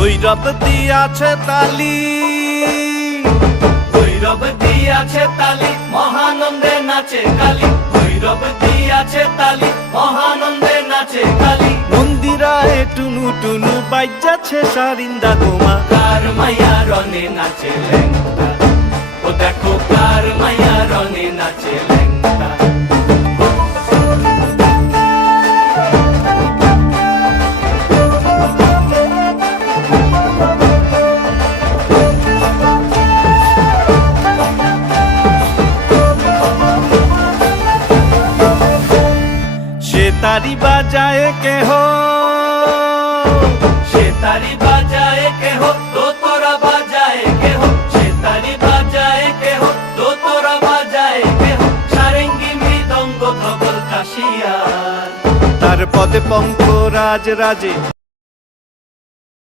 ভৈরব দিয়াছে তালি, ভৈরব দিয়াছে তালি, মহানন্দে নাচে কালী। ভৈরব দিয়াছে তালি, মহানন্দে নাচে কালী। মন্দিরায় টুনু টুনু বাজ্যাছে সারিন্দা গোমা। কার মাইয়া রনে নাচে ল্যাংটা, ও দেখো কার মাইয়া রনে নাচে ল্যাংটা। সে তারি বাজায় কেহ, সে তারি বাজায় কেহ, দোতরা বাজায় কেহ। সে তারি বাজায় কেহ, দোতরা বাজায় কেহ। সারেঙ্গি মৃদঙ্গ ধবল কাশিয়ার, তার পদে পঙ্ক রাজ রাজে।